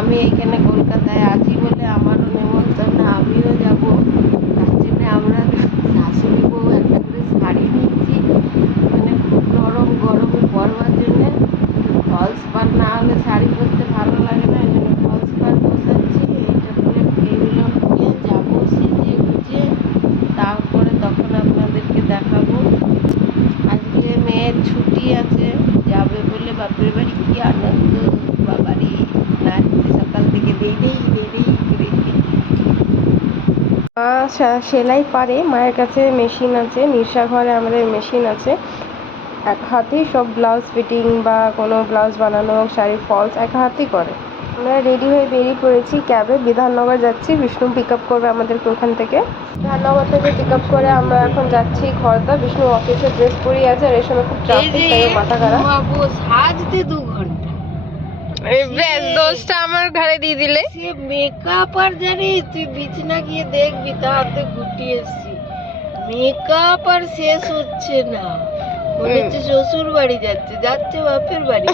আমি এখানে কলকাতায় আছি বলে আমারও নেমন্তন্ন, আমিও যাব। তার জন্য আমরা শাশুড়ি বউ একটা করে শাড়ি নিয়েছি মানে খুব নরম গরমে পরবার জন্যে। ফলস পার না হলে শাড়ি পরতে ভালো লাগে না মা সেলাই পারে মায়ের কাছে মেশিন আছে নিশা ঘরে আমাদের মেশিন আছে। এক হাতেই সব ব্লাউজ ফিটিং বা কোনো ব্লাউজ বানানো শাড়ি ফলস এক হাতেই করে। আমরা রেডি হয়ে বেরিয়ে পড়েছি ক্যাবে। বিধাননগর যাচ্ছি বিষ্ণু পিক আপ করবে আমাদেরকে ওখান থেকে। বিধাননগর থেকে পিক আপ করে আমরা এখন যাচ্ছি খড়দা বিষ্ণু অফিসে ড্রেস পরিয়ে আছে আর এই সময় খুব ট্রাফিক তাই মাথা খারাপ। সাজতে দু ঘণ্টা। ব্যাস দোষটা আমার ঘরে দিয়ে দিলে। সে মেকআপ আর জানিস তুই বিছনা গিয়ে দেখবি মেকআপ আর শেষ হচ্ছে না। মনে হচ্ছে শ্বশুর বাড়ি যাচ্ছে যাচ্ছে বাপের বাড়ি।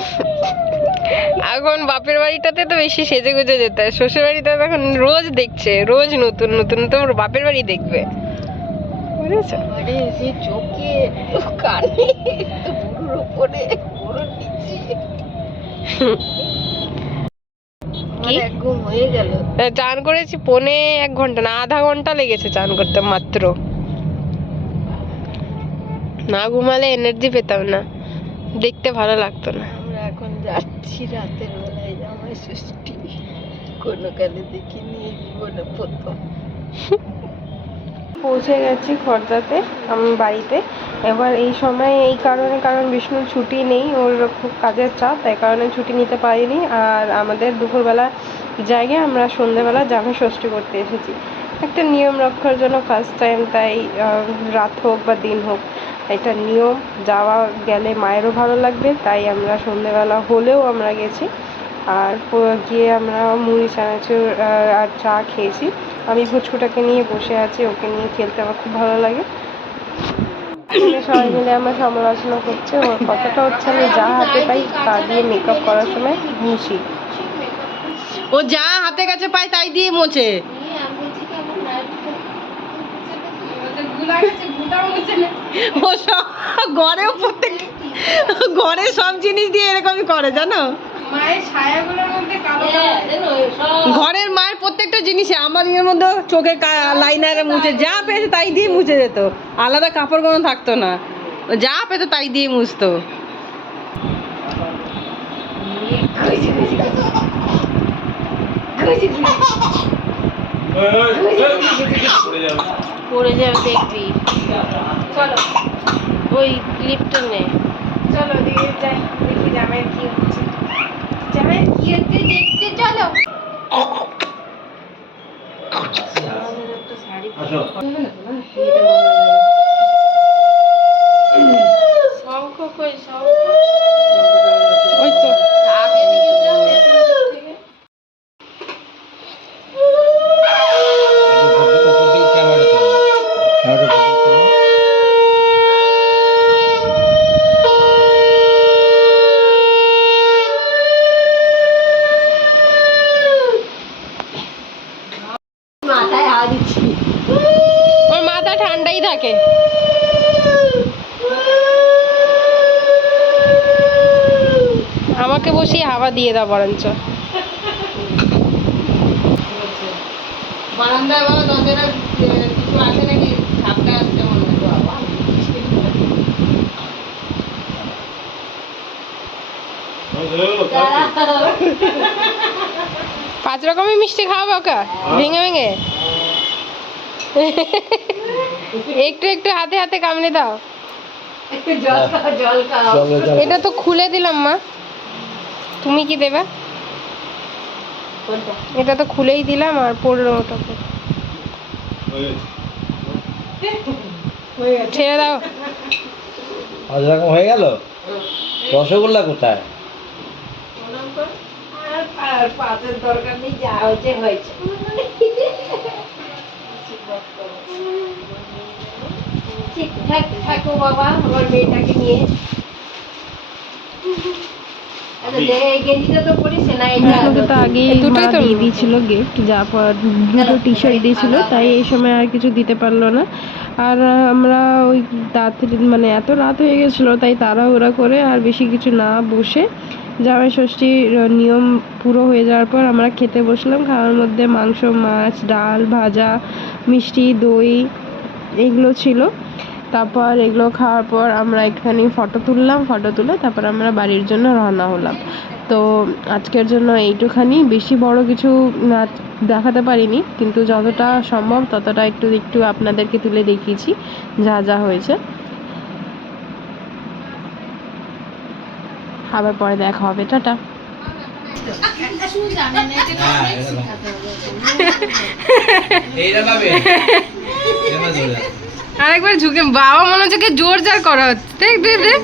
এখন বাপের বাড়িটাতে তো বেশি সেজে গুজে যেতে হয়। শ্বশুর বাড়িতে তো এখন রোজ দেখছে রোজ নতুন নতুন তোমার বাপের বাড়ি দেখবে। বুঝেছ? সে চোখে তো কানে তো উপরে নিচে। গেল। চান করেছি পনে এক ঘণ্টা না আধা ঘণ্টা লেগেছে চান করতে মাত্র। না ঘুমালে এনার্জি পেতাম না। দেখতে ভালো লাগতো না। আমরা এখন যাচ্ছি রাতের বেলায় জামাই ষষ্ঠী। কোনো কালে দেখিনি এই জীবনে প্রথম। পৌঁছে গেছি খর্দাতে আমি বাড়িতে। এবার এই সময় এই কারণে, কারণ বিষ্ণুর ছুটি নেই, ওর খুব কাজের চাপ, তাই কারণে ছুটি নিতে পারিনি। আর আমাদের দুপুরবেলা জায়গায় আমরা সন্ধেবেলা জামা ষষ্ঠী করতে এসেছি। একটা নিয়ম রক্ষার জন্য ফার্স্ট টাইম তাই রাত হোক বা দিন হোক, একটা নিয়ম, যাওয়া গেলে মায়েরও ভালো লাগবে, তাই আমরা সন্ধেবেলা হলেও আমরা গেছি। আর গিয়ে আমরা মুড়ি, চানাচুর আর চা খেয়েছি। আমি ফুচকুটাকে নিয়ে বসে আছি, ওকে নিয়ে খেলতে আমার খুব ভালো লাগে। সবাই মিলে আমার সমালোচনা করছে, ওর কথাটা হচ্ছে আমি যা হাতে পাই তা দিয়ে মেকআপ করার সময় মুছি। ও যা হাতে কাছে পায় তাই দিয়ে মোছে। ও সব ঘরেও প্রত্যেক ঘরে সব জিনিস দিয়ে এরকমই করে, জানো? ঘরের মায়ের প্রত্যেকটা জিনিসে আমার ইয়ের মধ্যে চোখে লাইনারে মুছে যা পেয়েছে তাই দিয়ে মুছে যেত। আলাদা কাপড় কোনো থাকতো না। যা পেতো তাই দিয়ে মুছতো। পড়ে যাবে দেখবি। চলো ওই ক্লিপটা নে। চলো দিয়ে যাই দেখি জামাইয়ের কি হচ্ছে। জামাইয়ের কি দেখতে চলো। শঙ্খ কই শঙ্খ ওই তো আগে নিয়ে যা পেছন থেকে মাথায় হাত দিচ্ছি ওর মাথা ঠান্ডাই থাকে আমাকে বসিয়ে হাওয়া দিয়ে দাও বরঞ্চ। বারান্দায় বলো দরজাটা কিছু আছে নাকি? ঝাপটা আসছে মনে হয়। বাবা পাঁচ রকমের মিষ্টি খাওয়াবে ওকে? ভেঙে ভেঙে? একটু একটু হাতে হাতে কামড়ে দাও। জল খাও জল খাও। এটা তো খুলে দিলাম মা। তুমি কি দেবে? এটা তো খুলেই দিলাম আর পড়ল ওটা পড়ল। ছেড়ে দাও। পাঁচ রকম হয়ে গেল? রসগোল্লা কোথায়? আর আর পাতের দরকার নেই যা হয়েছে হয়েছে ঠিক থাক থাকো বাবা আমার মেয়েটাকে নিয়ে আচ্ছা, যে এই গেঞ্জিটা তো পরিস না এটা বিষ্ণুকে তো আগেই দুটোই মা তো- দিয়ে দিয়েছিল গিফট যা পর দুটো টি শার্ট দিয়েছিল তাই এই সময় আর কিছু দিতে পারল না। আর আমরা ওই রাত্রি মানে এত রাত হয়ে গেছিল তাই তাড়াহুড়া করে আর বেশি কিছু না বসে জামাই ষষ্ঠীর নিয়ম পুরো হয়ে যাওয়ার পর আমরা খেতে বসলাম খাওয়ার মধ্যে মাংস মাছ ডাল ভাজা মিষ্টি দই এগুলো ছিল। তারপর এগুলো খাওয়ার পর আমরা একটুখানি ফটো তুললাম ফটো তুলে তারপর আমরা বাড়ির জন্য রওনা হলাম। তো আজকের জন্য এইটুখানি বেশি বড় কিছু না দেখাতে পারিনি কিন্তু যতটা সম্ভব ততটা একটু একটু আপনাদেরকে তুলে দেখিয়েছি যা যা হয়েছে। আবার পরে দেখা হবে টাটা। এইটা পাবে এবার ধরে আরেকবার ঝুঁকে বাবা মনে হচ্ছে জোর জার করা হচ্ছে। দেখ দেখ দেখ।